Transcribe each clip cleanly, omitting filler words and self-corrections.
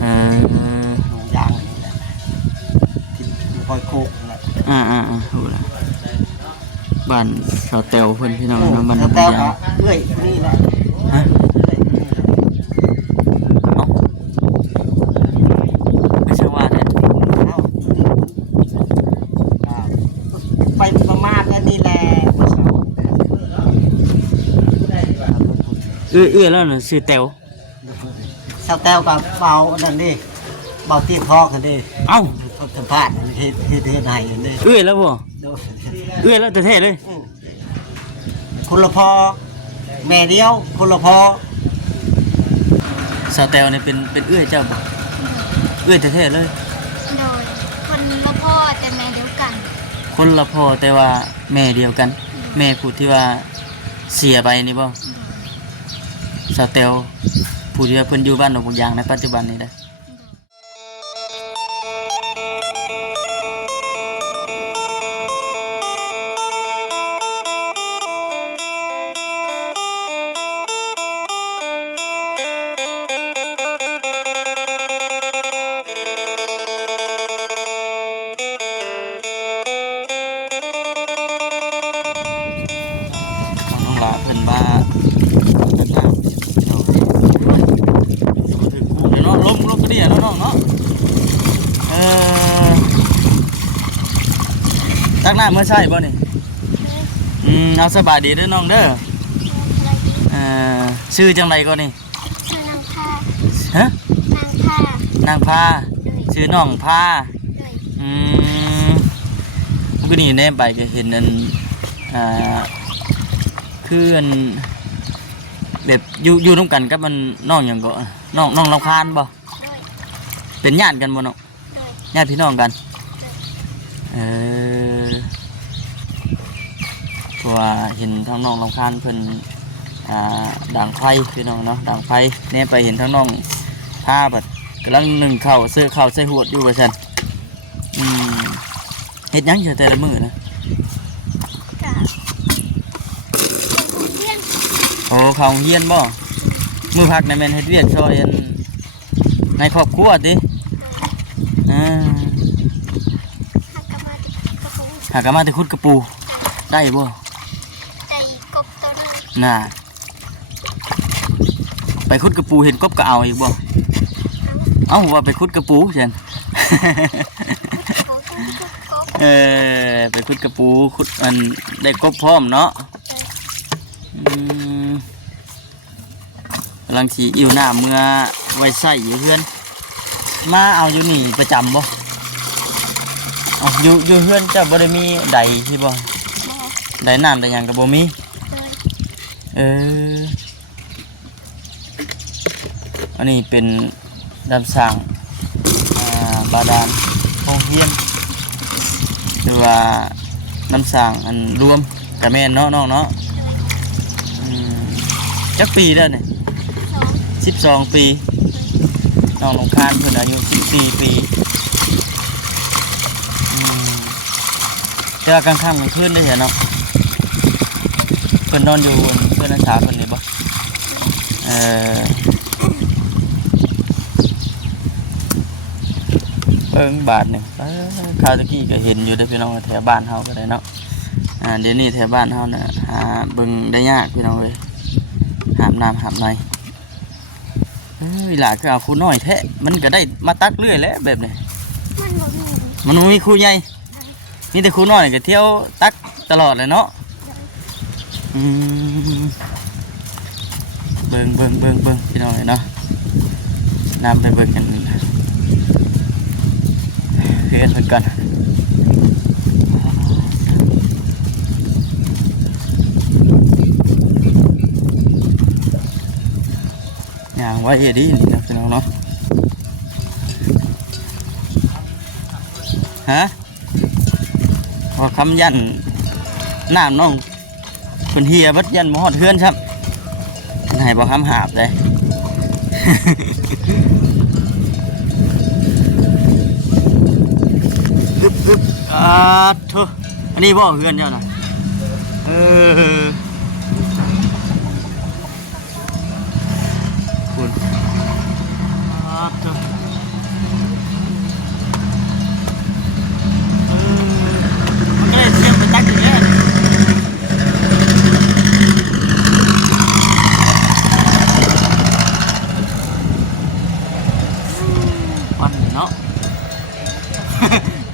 หนูยางนี่แหละที่คอยโคกแหละรู้ละบ้านชาวเตวเพิ่นพี่น้องเนาะบ้าน แต้ น้ำ วย าง เอ้ยนี่แหละ ฮะไม่ใช่ว่าเนี่ย ไปประมาณนี้แหละ แล้วน่ะชื่อเตวชาวแต้วกับเบาอันนั้นดิเบาตีทอกกันดิเอ้าสัมภาษณ์ที่ไหนกันดิแล้วบ่แล้วแต่เท่เลยคนละพอแม่เดียวคนละพอสาวเตวเนี่ยเป็นเจ้าบ่แต่เท่เลยโดยคนละพ่อแต่แม่เดียวกันคนละพ่อแต่ว่าแม่เดียวกันแม่ผู้ที่ว่าเสียไปนี่บ่สาวเตวผู้ที่ว่าเพิ่นอยู่บ้านหนองบางยางในปัจจุบันนี้ได้น้องหลาเพิ่นบ้ากันน้ำพี่น้องถึงคู่เดี๋ยวเนาะล้มก็ดีน้องเนาะตักน้ำเมื่อใช่บ่นี่เอาสบายดีเด้อน้องเด้อชื่อจังไรก็นี่ชื่อนางพาฮะนางพาชื่อน้องพามันก็นี่แน่ไปก็เห็นนั่นคืออันแบบอยู่ร่วมกันกับมันน้องอย่างก็น้องรำคาญบ่เป็นญาติกันบ่น้องญาติพี่น้องกันเพราะว่าเห็นทั้งน้องรำคาญเพิ่นด่างไฟพี่น้องเนาะด่างไฟเนี่ยไปเห็นทั้งน้องผ้าแบบกำลังนึ่งข้าวเสื้อข้าวใส่หัวอยู่ว่าซั่นเฮ็ดหยังอยู่แต่ละมื้อนะโอ้เขาเฮียนบ่มือพักในแม่นเฮ็ดเวียกซอยในครอบครัวติหากมาแต่ขุดกระปูได้บ่ได้กบตัวนึงน่ะไปขุดกระปูเห็นกบก็เอาอีกบ่ว่าไปขุดกระปูซั่นไปขุดกระปูขุดมันได้กบพร้อมเนาะกำลังขี่อิ่วหน้าเมื่อไว้ใส่อยู่เพื่อนมาเอาอยู่นี่ประจำบ่อยู่เพื่อนจะบ่ได้มีใดที่บ่ใดน้ำใดหยังก็บ่มีอันนี้เป็นน้ำสั่งบาดาลห้องเฮียนหรือว่าน้ำสั่งอันรวมกระแม่นเนาะน้องเนาะจักปีแล้วเนี่ย12 ปีน้องลงคานเพิ่นอายุ14 ปีแต่ว่ากลางค่ำกลางคืนได้เห็นเนาะเพิ่นนอนอยู่บนเพิ่นอาสาเพิ่นนี่บ่บาทหนึ่งข้าวตะกี้ก็เห็นอยู่ได้พี่น้องแถวบ้านเฮาก็ได้เนาะเดี๋ยวนี้แถวบ้านเฮาเนี่ยหาเบิ่งได้ยากพี่น้องเลยหามน้ำหามในหลาคือเอาคู่น้อยแท้มันก็ได้มาตักเรื่อยแล้วแบบนี้มันมีคู่ใหญ่มีแต่คู่น้อยก็เที่ยวตักตลอดเลยเนาะเบิ่งพี่น้องเลยเนาะน้ำไปเบิ่งกันเพื่อนเพิ่นกันอย่างไว้ดีนี่นะพี่น้องเนาะพอคำยันน้ำน้องคนเฮียบัดยันมหอดเฮือนครับให้บอกคำหาบเลย อึบทุอันนี้บ่เฮือนเจ้านะคุณทุ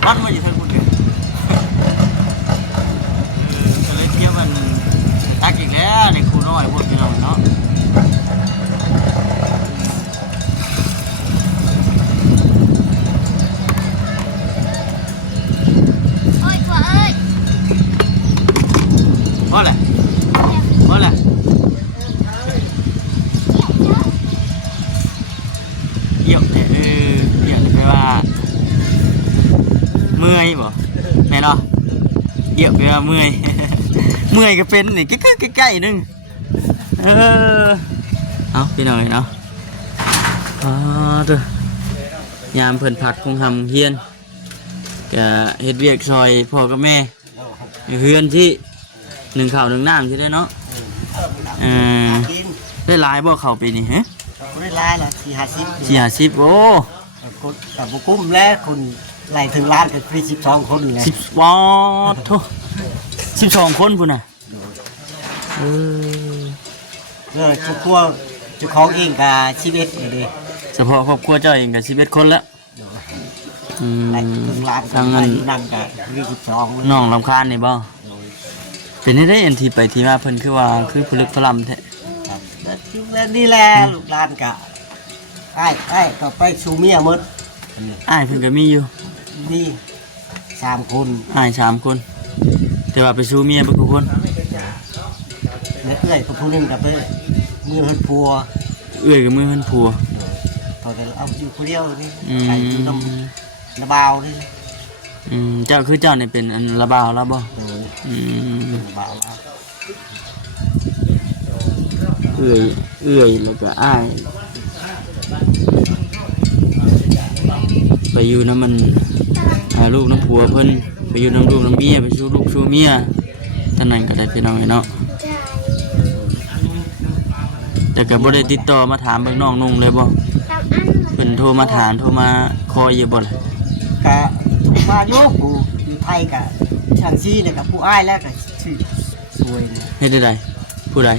อนมาอยู่ทางคุณเนี่ยก็เลยเทียบมันตักอีกแล้วในครูน้อยพวกพี่น้องเนาะโอ้ยตัวเอ้ย ว่าแหละว่าแหละเดี่ยวเนี่ยเดี่ยวเนี่ยแปลว่าเมื่อยบ่แม่เนาะเดี่ยวแปลว่าเมื่อย เมื่อยก็เป็นนี่ใกล้ๆนึงเอาพี่น้อยเนาะเด้อยามเพิ่นพักคงทำเฮียนก็เฮ็ดเวียกซอยพ่อกับแม่เฮือนที่หนึ่งข้าวหนึ่งน้ำใช่ไหมเนาะกิน ได้หลายบ่เข้าไปนี่ฮะ คนได้ลายละ4-50โอ้ คนแต่บุกุ้มแล้วคนไล่ถึงล้านกับพี่12 คนไง 10ว้าวโธ่12 คนพุ่นน่ะเลยครอบครัวเจ้าของเองกับชีวิตเลย เฉพาะครอบครัวเจ้าเองก็11 คนแล้ว ไล่ถึงล้าน ทางนั้น นั่งกับพี่12 น้องรำคาญนี่บ่เป็นได้อันที่ไปที่มาเพิ่นคือว่าคือผลึกพลัมแท้ ครับแล้วนี่แหละลูกหลานกะไอ้ก็ไปชูเมียหมด อ้ายเพิ่นก็มีอยู่ นี่3 คน อ้าย3 คนแต่ว่าไปสู้เมียบ่ทุกคน แล้วเอื้อยกับผู้หนึงกับมือเฮือนพัว เอื้อยกับมือเพิ่นผัว ตอนนี้เอาอยู่คนเดียวนี่ อืม ใครอยู่น้ำระบาวนี่ เจ้าคือเจ้านี่เป็นอันระบาวแล้วบ่ อืม ระบาวแล้ว เอื้อยแล้วก็อ้ายไปอยู่น้ำมันลูกน้ำผัวเพิ่นไปอยู่น้ำลูกน้ำเมียไปสู้ลูกสู้เมียตอนนั้นก็ได้พี่น้องเนาะแต่ก็บ่ได้ติดต่อมาถามเบิ่งน้องนุ่งเลยบ่ ตามอัน เพิ่นโทรมาถามโทรมาคอยอยู่บ่ล่ะ กะมาโยกกูอยู่ไทยกะช่างซีเนี่ยกับผู้อ้ายแล้วก็ชื่อสวยเนี่ย เฮ็ดได้ใดผู้ใด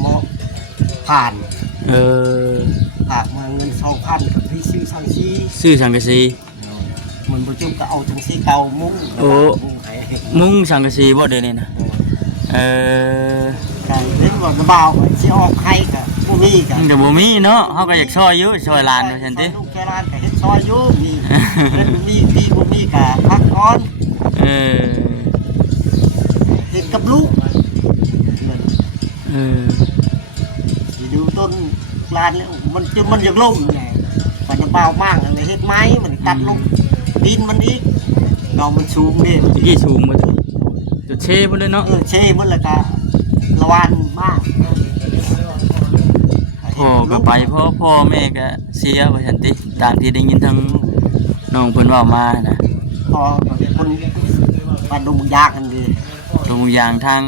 หมอผ่าน เออ ฝากมาเงิน2,000กับพี่ชื่อช่างซี ซื้อสังกะสี มันบ่จุกก็เอาจังซีเก่ามุ้งแล้วก็มุ้งให้ มุ้งสังกะสีบ่เดี๋ยวนี้นะเออ กันเล่นว่าระบาวสิออกใครกะบ่มีกะ มันก็บ่มีเนาะเฮาก็อยากช่วยอยู่ช่วยหลานว่าซั่นติ ลูกแกร้านกะเฮ็ดซอยอยู่มีเล่นบ่มีกะพักก่อน เออ เด็กกับลูก เออ สิดูต้นลานแล้วมันจนมันอยากล่มแหละมันจะเบามากเลยเฮ็ดไม้มันตัดลงดินมันอีกดอกมันสูงเด้ ตะกี้สูงบ่จุดเชบ่เลยเนาะ เช่มันละกะระวานมาก พ่อก็ไปพ่อแม่ก็เสียว่าซั่นติตามที่ได้ยินทางน้องเพิ่นเว้ามานะ พอคนบ้านดงยากกันดี ลงอย่างทาง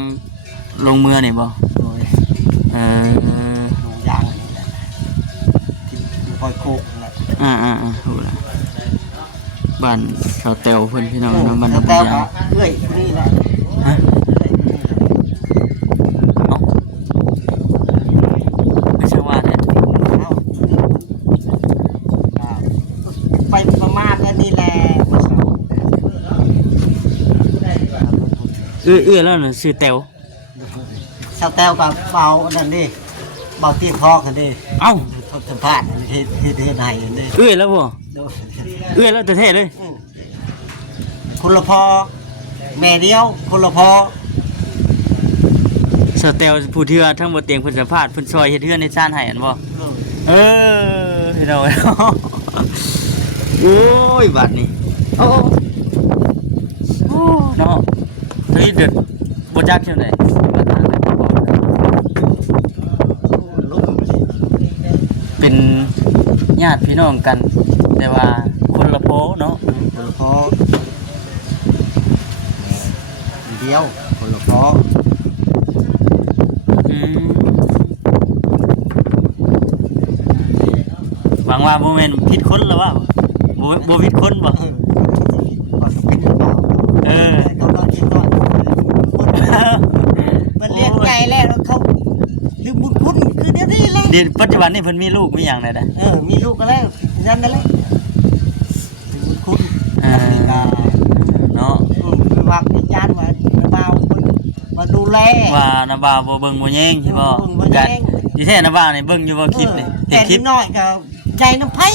ลงเมืองนี่บ่ โดย เออ ดงยากนี่แหละที่คอยโคกนั่นแหละ รู้ละบ้านชาวเตวเพิ่นพี่น้องเนาะบ้าน แล้ว น้ำ แต่ ยา ก็เอ้ยนี่แหละ ฮะเอ้าไม่ใช่ว่าเนี่ย ไปประมาณนี้แหละ เอื้อแล้วน่ะชื่อเตว ชาวแต้วกับเบานั่นดิเบาเตี้ยพอกันดิ เอ้า ทดสัมภาษณ์เฮ็ดให้กันดิ เอื้อแล้วบ่เอื้อแล้วแต่เท่เลย คนละพอแม่เดียวคนละพอ ชาวเตวผู้เทื่อทั้งบ่เตียงเพิ่นสัมภาษณ์เพิ่นซอยเฮ็ดเฮือนในชานให้อันบ่เออพี่น้องโอ้ยบัดนี้โอ้เนาะตอนนี้เด็ดบ่จักเท่าไหร่เป็นญาติพี่น้องกัน แต่ว่าคนละโพเนาะ คนละพอเดียวคนละพอ หวังว่าโมเมนต์ผิดคนหรือว่าบ่ผิดคนบ่ ก็จะเป็นหรือเปล่า เออ เขาก็คิดว่ามันเรียนไงแล้วเขาลืมบุญคุณคือเดี๋ยวนี้แหละ เดี๋ยวปัจจุบันนี่เพิ่นมีลูกมีหยังได้ มีลูกก็แล้วนั่นนั่นแหละลืมบุญคุณ เออ ก็ เนาะ คือว่าพี่จานว่าเบามาดูแล ว่านาบ่าวบ่เบิ่งบ่แย่งใช่บ่ เบิ่งบ่แย่ง ดิแท้นาบ่าวนี่เบิ่งอยู่บ่คลิปนี่เห็ แต่ นคลิ นิ ป ดหน่อยก็ใหญ่น้ำไผ่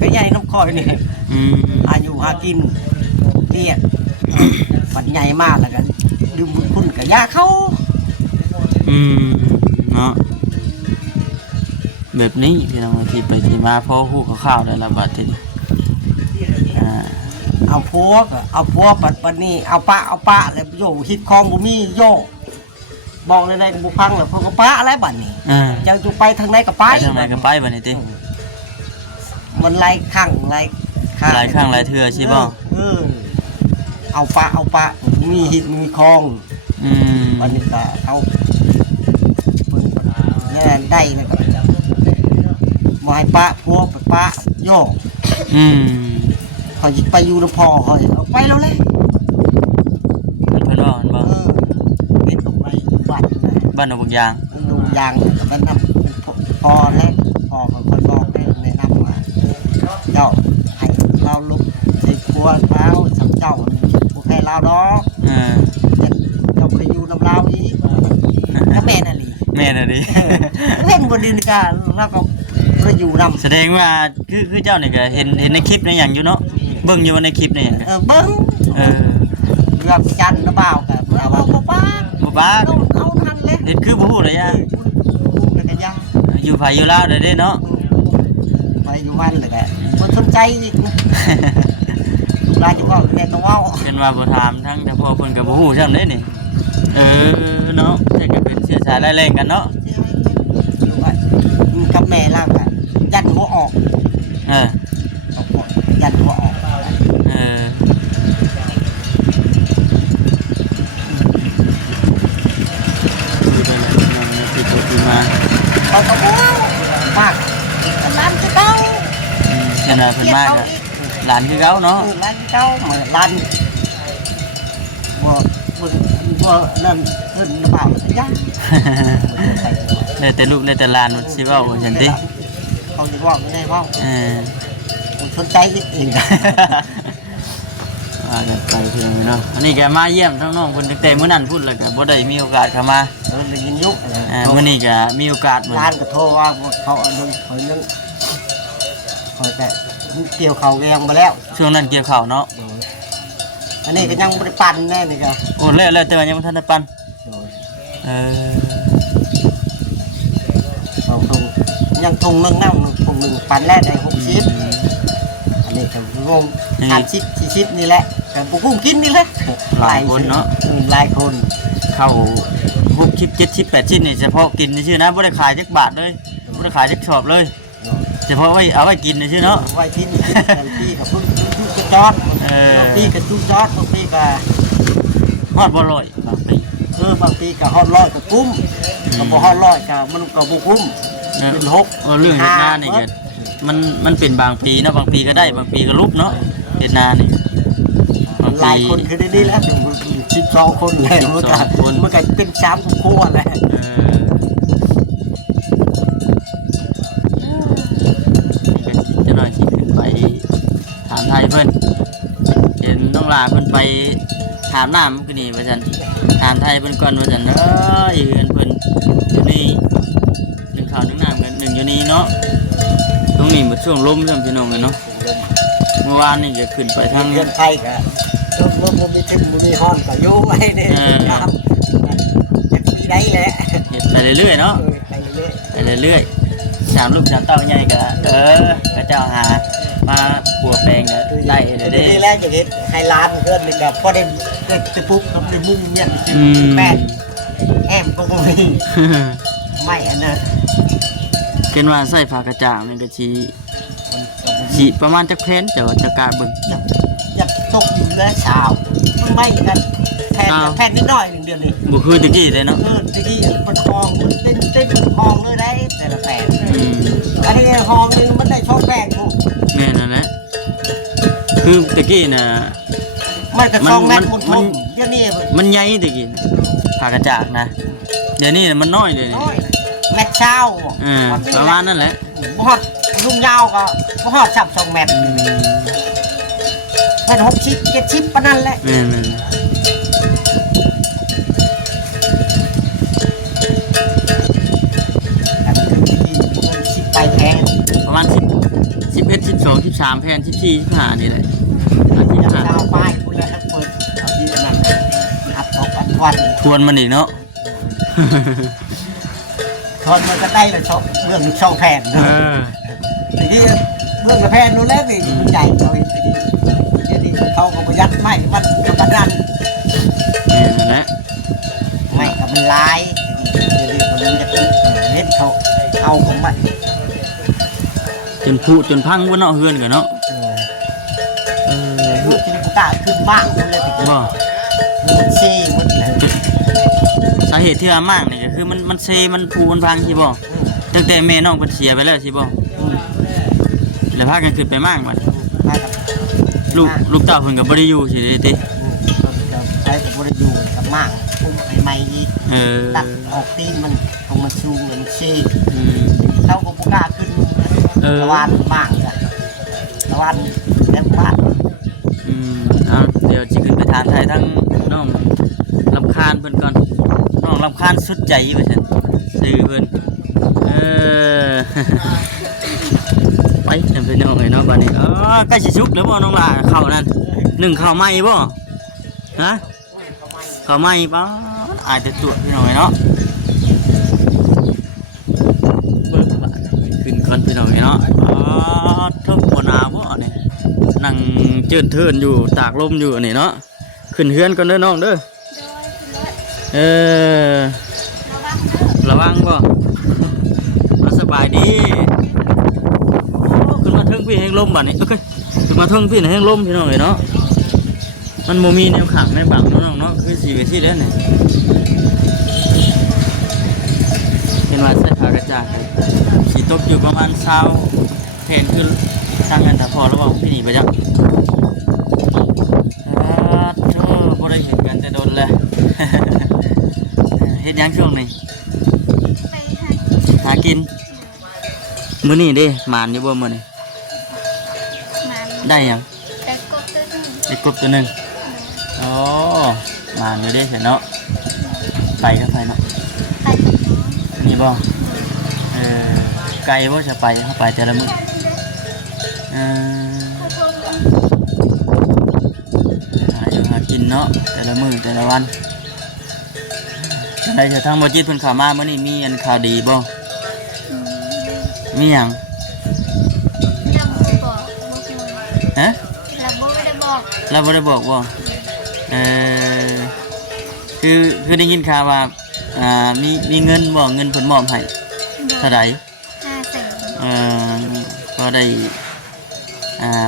ก็ใหญ่น้ำคอยนี่ อืม อายุหากินเตี้ยมันใหญ่มากแล้วกันดูบุญคุณกับยาเขา อืมเนาะแบบนี้พี่น้องที่ไปที่มาพอฮู้คร่าวๆได้ละบัดทีนี้เอาพวกเอาพวกปัดนี้เอาปะแล้วโยฮิตคองบุมีโยบอกเลยได้บุพังแล้วพวกก็ปะอะไรบัดนี้ จะอยู่ไปทางไหนก็ไป ไปทางไหนก็ไปบัดนี้ติ มันไล่ข้างไล่ หลายครั้งหลายเทื่อใช่บ่ เอาปะมีฮิตมีคอง อืม วันนี้ก็เอาปืนเนี่ยได้นะก็บ่ให้ปะพวกปะโย อืม เขาจะไปอยู่ในพอเขาเอาไปแล้วเลย เพิ่นว่ามันบ่ เป็นตกไปบ้านนะ บ้านหนองบักยาง ดูยางก็มันนำพอแล้วพอเขาคนบอกให้แนะนำว่าเจ้าให้เราลุกใส่ครัวเท้าสับเจ้าพวกให้เราดอก เจ้าไปอยู่น้ำเราอีกก็แม่น่ะลิ แม่น่ะดิ เล่นบนดินกันแล้วก็ไปอยู่นำ แสดงว่าคือเจ้านี่ก็เห็นในคลิปในหยังอยู่เนาะเบิ่งอยู่ในคลิปในหยัง เบิ้ง เออ เรื่องจันทร์นะบ่าวกันเอาป้า บ่บ้า เอาทันเลย เฮ็ดคือบ่ฮู้เลยย่า แล้วก็ย่า อยู่ไผอยู่ลาวได้เด้เนาะ ไปอยู่วันเลยแหละมันสนใจอีกลายจะว่าแม่ต้องเอา เป็นว่าบ่ถามทั้งแต่พ่อเพิ่นก็บ่ฮู้ซ้ำเด้นี่เออเนาะแต่ก็เป็นเสียสายรายแรงกันเนาะ อยู่ไปกับแม่ล่างอ่ะยันหัวออก เออ ยันหัวออก เออมา เขาก็มากร้านที่เก้า เห็นว่าเพิ่นมากอะหลานคือเก่าเนาะ ร้านที่เก้าเหมือนร้านบัวนั่นขึ้นเปล่าย่าง เลยแต่ลูกเลยแต่หลานสิเว้าจังติ เขาจะว่าไม่ได้ว่า เออ ผมสนใจเอง ว่ากันไปเพิ่นเนาะอันนี้ก็มาเยี่ยมทั้งน้องเพิ่นตั้งแต่มื้อนั้นพุ่นแล้วก็บ่ได้มีโอกาสเข้ามา เลยยินยุก มื้อนี้ก็มีโอกาสมา ร้านก็โทรว่าเขาอันนึงเขานึงเขาแต่เกี่ยวเขาแรงมาแล้ว ช่วงนั้นเกี่ยวข้าวเนาะ อันนี้ก็ยังไม่ได้ปั่นแน่นี่ก็ โอ้แล้วแต่ว่ายังบ่ทันได้ปันเออ เอาตรงยังตรงนึงนั่งตรงนึงปั่นแรกได้60อันนี้ก็งง30 40นี่แหละแต่บุกุ้งกินนี่แหละ หลายคนเนาะ หลายคน เข้า6ชิป7ชิป8ชิ้นนี่เฉพาะกินนี่ชื่อนะบ่ได้ขายจักบาทเลยบ่ได้ขายจักชอบเลยเฉพาะไว้เอาไว้กินนี่ชื่อเนาะ ไว้ที่นี่พี่กับพึ่งกระจอดพี่กับจุ้จอดบางปีกับ ฮอดบ่ร้อยบางปี บางปีกับฮอดร้อยกับกุ้มกับบ่ฮอดร้อยกับมันกับบุกุ้มเป็น6 เรื่องเฮ็ดนานี่ก็มันเป็นบางปีเนาะบางปีก็ได้บางปีก็ลุกเนาะเฮ็ดนานี่ หลายคนคือได้แล้ว12 คนเลยมันก็เป็น3ครัวแหละ จะหน่อยสิขึ้นไปถามไทยเพิ่นเห็นน้องลาเพิ่นไปถามน้ำก็นี่ว่าซั่นถามไทยเพิ่นก่อนว่าซั่นเฮือนเพิ่นอยู่นี่นึงข้าวนึงน้ำกันนึงอยู่นี่เนาะตรงนี้มันช่วงลมจังพี่น้องกันเนาะเมื่อวานนี่ก็ขึ้นไปทาง เรือนไทยก็รถมีถึงมีฮอนก็อยู่ไว้นี่ครับจะมีได้แหละ เฮ็ดไปเรื่อยๆเนาะ ไปเรื่อย ไปเรื่อยๆสามลูกสามเต้าใหญ่ก็ก็เจ้าหามาปัวแปลงก็ได้เด้ นี่แหละจะเห็นให้ร้านเพื่อนนี่ก็พอได้จะปุ๊บทำได้มุ่งเนี่ยแป้นแอมก็มีไม่อันนั้น เป็นว่าใส่ผ้ากระจ่างมันก็ชีประมาณจักเพนเดี๋ยวจะกาเบิ่ง อยากตกอยู่แล้วเช้าไม่กันแผ่นนิดหน่อยหนึ่งเดียวนี่ บ่คือตะกี้เลยเนาะ ทีนี้มันห้องมันเต้นห้องเลยได้แต่ละแผ่น อืม อันนี้ห้องนึงมันได้ช่องแป้งถูก แม่นั่นแหละคือตะกี้น่ะ มันก็ช่องแม็กมุนทุ่มเดี๋ยวนี้ มันใหญ่ตะกี้ผ้ากระจ่างนะเดี๋ยวนี้มันน้อยเลยนี่ น้อยแม็กเช้า ประมาณนั้นแหละ บอดลุงยาวก็บอดจับช่องแม็ก แม่น60 70ปานนั้นแหละ แม่น แต่มัน10ไปแพง ประมาณ10 11 12 13แผ่น14 15นี่แหละอันที่ จะ ห้า ดาวป้ายคุณแล้วเปิดเอาที่นั่นนับออกวันวัน ทวนมันอีกเนาะ ทอนมันก็ได้เลยเรื่องช่องแผ่น เออ ทีนี้เรื่องแผ่นดูแล้วสิใหญ่เลยทีนี้เขาก็ประหยัดไม่วัดกระดัน นี่นั่นแหละ ไม่กับมันลายทีนี้มันจะเฮ็ดเขาเอาของมัน จนผุจนพังว่าเนาะเฮือนกันเนาะเออ ลูกที่กูตาขึ้นบ้างมันเลยไปกิน บ่ มันเซ่มันเลย สาเหตุที่ว่ามากนี่ก็คือมันเซมันผุมันพังสิบ่ตั้งแต่แม่น้องเพิ่นเสียไปแล้วสิบ่แล้วพากันขึ้นไปมากบัดลูกเต้าเพิ่นก็บ่ได้อยู่สิเด้ติ ใช้บริยูกับมากพุ่งไปใหม่อีก เออ ตัดออกตีนมันตรงมันสูงมันเซ่ อืม เท่ากับกูกล้าขึ้นตะวันบ้างเลยตะวันเต็มบ้าน อืมเอาเดี๋ยวสิขึ้นไปทานไทยทั้งน้องรำคาญเพิ่นก่อนน้องรำคาญสุดใจว่าซั่นซื้อเพิ่นเออ ไปจำเป็นน้องไอ้เนาะบัดนี้ใกล้สิสุกแล้วบ่น้องล่ะข้าวนั่นนึ่งข้าวไหม้บ่ฮะข้าวไหม้ปะอายแต่ตัวพี่น้องไอ้เนาะเบิ่งบาดขึ้นก่อนพี่น้องไอ้เนาะทบบ่หนาวบ่นี่นั่งเจินเทินอยู่ตากลมอยู่นี่เนาะขึ้นเฮือนก่อนเด้อน้องเด้อ โดยขึ้นรถ เออ ระวังเด้อ ระวังบ่มาสบายดีโอ้ขึ้นมาเทิงพี่แห่งลมบัดนี้โอเคขึ้นมาเทิงพี่แห่งลมพี่น้องเอ้ยเนาะมันบ่มีแนวขังในบังเนาะน้องเนาะคือสิไปสิแล้วนี่เป็นว่าใส่ผ้ากระจาดสิตกอยู่ประมาณ20แผ่นคือทางนั้นถ้าพอระวังพี่นี่ไปจักบ่ได้เห็นกันแต่โดนแล้ว เฮ็ดหยังช่วงนี้ ไปหา หากินมื้อนี้เด้หมานอยู่บ่มื้อนี้ มัน ได้หยัง แต่กบตัวนึง ได้กบตัวหนึงอ๋อหมานอยู่เด้เห็นเนาะไปครับไปเนาะ ไปกับน้อง นี่บ่ไกลบ่จะไปเฮาไปแต่ละมื้อเออ เขาโทรกัน หาอยู่หากินเนาะแต่ละมื้อแต่ละวันจังได๋จะทางบ่จิตเพิ่นเข้ามามื้อนี้มีอันข่าวดีบ่ อืม มีหยัง เราบ่บอกบ่ ฮะ เราบ่ได้บอก เราบ่ได้บอกบ่เออคือได้ยินข่าวว่ามีเงินบ่เงินเพิ่นมอบให้เท่าใด 500,000 เอ่อก็ได้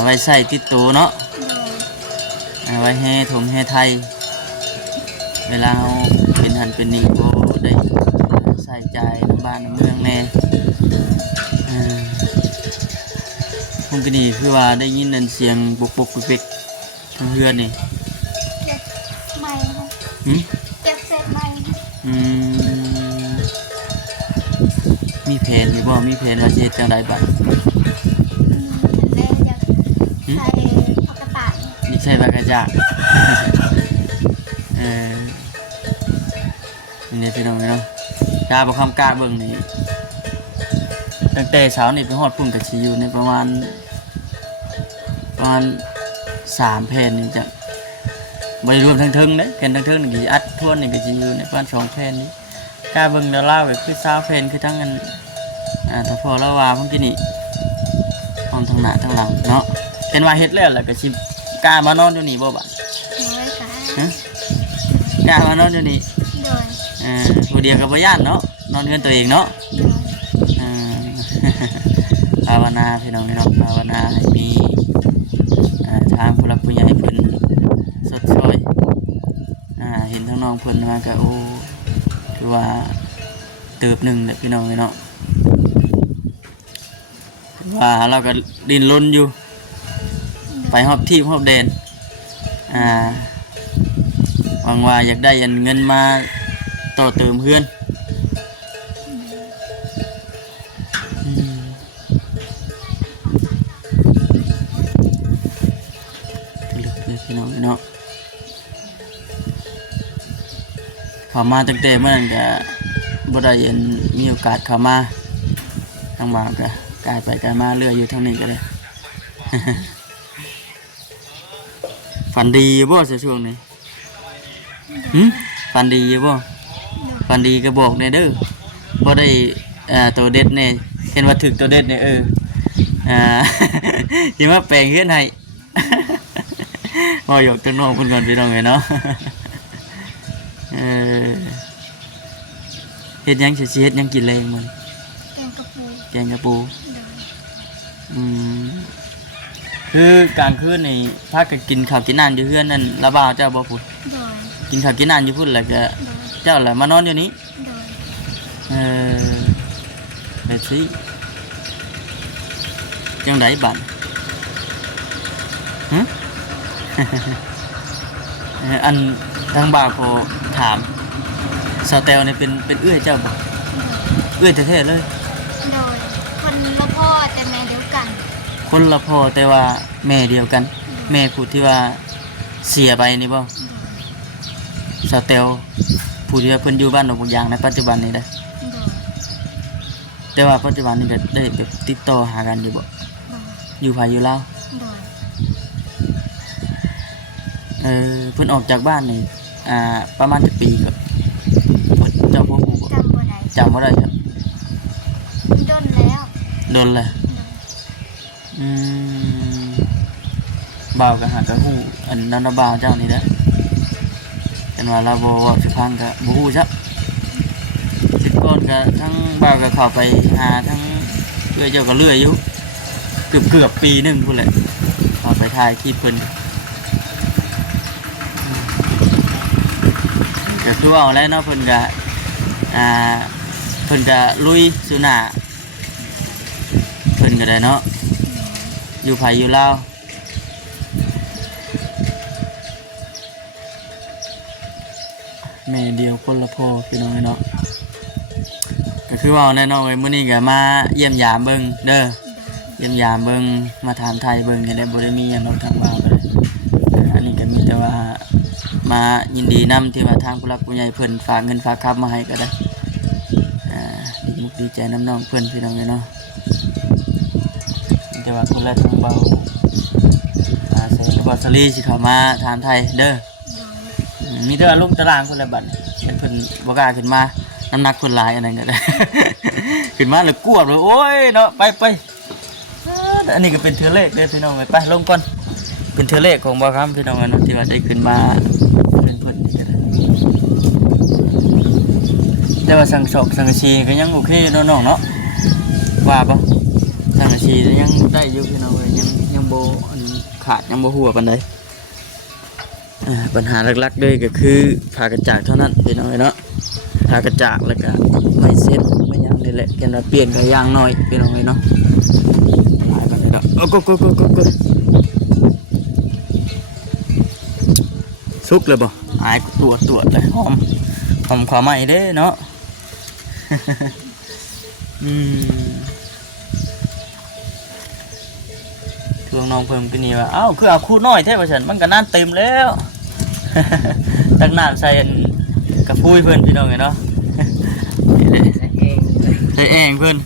ไว้ใส่ติดตัวเนาะ โดย ไว้ให้ถงให้ไทย เวลาเราเป็นหันเป็นนี่ก็ได้ใส่ใจน้ำบ้านน้ำเมืองแน่ผมก็ดีคือว่าได้ยินนั่นเสียงปกเป๊กๆทางเฮือนนี่ เจ็บใหม่ค่ะ หึ เจ็บเสร็จใหม่ อืมมีแผนอยู่บ่มีแผนว่าจะเฮ็ดจังไดบัด แม่อยากใส่ผักกระต่าย นี่ใช่ปากกระจาก นี่พี่น้องเนาะกาบ่คำกาเบิ่งนี่ตั้งแต่เช้านี่ไปฮอดพุ่นก็สิอยู่ในประมาณ3แผ่นนี่จะบ่ได้รวมทั้งเทิงเด้แผ่นทั้งเทิงนี่ก็สิอัดทวนนี่ก็สิอยู่ในประมาณ2แผ่นนี้กาเบิ่งแล้วลาวก็คือ20แผ่นคือทั้งอันถ้าพอแล้วว่าเพิ่นกินนี่พร้อมทั้งหน้าทั้งหลังเนาะเป็นว่าเฮ็ดแล้วก็สิกล้ามานอนอยู่นี่บ่บัด โดยค่ะ ฮะกล้ามานอนอยู่นี่ โดย ผู้เดียวกับบ่ย่านเนาะนอนเงินตัวเองเนาะ โดย เออ ภาวนาพี่น้องเนาะภาวนาให้มีทางผู้หลักผู้ใหญ่เพิ่นสดช่วยเห็นทั้งน้องเพิ่นมาก็โอ้คือว่าเติบหนึงแหละพี่น้องเนาะว่าเราก็ดิ้นรนอยู่ไปฮอบที่ฮอบแดนหวังว่าอยากได้เงินมาต่อเติมเพื่อน พี่น้องเนาะเข้ามาตั้งแต่เมื่อนั้นก็บ่ได้เห็นมีโอกาสเข้ามาทางบ้านก็กลายไปกลายมาเรื่อยอยู่เท่านี้ก็เลย ฝันดีบ่ซะช่วงนี้ฝันดีบ่ฝันดีก็บอกแน่เด้อบ่ได้ตัวเด็ดแน่เห็นว่าถึกตัวเด็ดเนี่ยสิมาแปลงเฮือนให้ บ่ยกตัวน้องเพิ่นก่อนพี่น้องเอ้ยเนาะ เฮ็ดหยังสิเฮ็ดหยังกินแรงมัน แกงกระปู แกงกระปู โดย คือกลางคืนนี่พากันกินข้าวกินน้ำอยู่เฮือนนั่นละบ่าวเจ้าบ่พูด โดย กินข้าวกินน้ำอยู่พุ่นแล้วก็ โดย เจ้าล่ะมานอนอยู่นี้ โดย แบบสิจังไดบัดหึ อันทางบ่าวขอถามสาวแตวนี่เป็นเอื้อยเจ้าบ่เอื้อยแท้ๆเลย โดยคนละพ่อแต่แม่เดียวกัน คนละพ่อแต่ว่าแม่เดียวกัน แม่ผู้ที่ว่าเสียไปนี่บ่ โดย สาวแตวผู้ที่ว่าเพิ่นอยู่บ้านหนองบางยางในปัจจุบันนี่นะ โดย แต่ว่าปัจจุบันนี่ก็ได้แบบติดต่อหากันอยู่บ่ โดย อยู่ไผอยู่ลาว โดย เพิ่นออกจากบ้านนี่ประมาณจักปีครับเจ้าพ่อฮู้บ่ จำบ่ได้ จำบ่ได้ครับ โดนแล้ว โดนเลย โดย อืมบ่าวก็หาก็ฮู้อันนั้นน่ะบ่าวเจ้านี่แหละแต่ว่าเราบ่เว้าสิฟังก็บ่ฮู้ซักสิก่อนก็ทั้งบ่าวก็เข้าไปหาทั้งเอื้อยเจ้าก็เรื่อยอยู่เกือบปีหนึงพุ่นแหละเข้าไปถ่ายคลิปเพิ่นก็คือเอาแล้วเนาะเพิ่นก็ลุยสู่หน้าเพิ่นก็ได้เนาะอยู่ไผอยู่ลาวแม่เดียวคนละพ่อพี่น้องเนาะก็คือว่าแน่นอนเว้ยมื้อนี้ก็มาเยี่ยมยามเบิ่งเด้อเยี่ยมยามเบิ่งมาถามไทยเบิ่งก็ได้บ่ได้มีหยังนอกทางว่าก็ได้อันนี้ก็มีแต่ว่ามายินดีนำที่ว่าทางผู้หลักผู้ใหญ่เพิ่นฝากเงินฝากคำมาให้ก็ได้ดีมุกดีใจน้ำน้องเพิ่นพี่น้องเนาะแต่ว่าคนละทางเบาใส่กระบอกสลีสิเข้ามาถามไทยเด้อมีแต่ว่าลูกตารางคนละบัดเพิ่นบ่กล้าขึ้นมาน้ำหนักเพิ่นหลายอันนั้นก็ได้ ขึ้นมาแล้วกวดเลยโอ้ยเนาะไปอันนี้ก็เป็นเทือเลขเด้อพี่น้องไปลงก่อนเป็นเทือเลขของบ่าวคำพี่น้องเนาะที่ว่าได้ขึ้นมาเป็นเพิ่นนี่ก็ได้แต่ว่าสังกะสีก็ยังโอเคเนาะน้องเนาะว่าบ่สังกะสียังได้อยู่พี่น้องยังบ่อันขาดยังบ่หัวปานใดปัญหาหลักๆเลยก็คือผ้ากระจาดเท่านั้นพี่น้องเนาะผ้ากระจาดแล้วก็ไม่เซ็ตไม่ยังนี่แหละแค่นั้นเปลี่ยนก็อย่างน้อยพี่น้องเนาะหลายกันเลยเนาะก็สุกเลยบ่หายตรวจเลยหอมความใหม่เด้เนาะ ทวงน้องเพิ่มกันนี่ว่าเอ้าคือเอาคู่น้อยแท้ว่าฉันมันก็น่าเต็มแล้ว ตั้งน้ำใส่กระพุ้ยเพิ่นพี่น้องไงเนาะ ใส่เองเพิ่น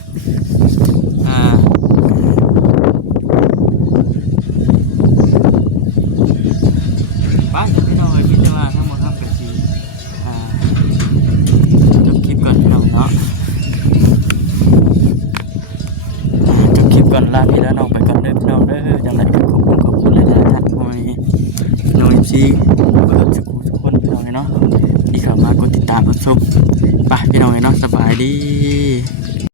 ไปพี่น้องเลยพี่จะมาทั้งหมดทำกันสีจบคลิปก่อนพี่น้องเนาะจบคลิปก่อนลาพี่แล้วน้องไปก่อนเด้อพี่น้องเด้อจังไรก็ขอบคุณหลายๆท่านผู้มีน้องเอฟซีเปิดทุกคนพี่น้องเนาะที่เข้ามากดติดตามรับชมไปพี่น้องเนาะสบายดี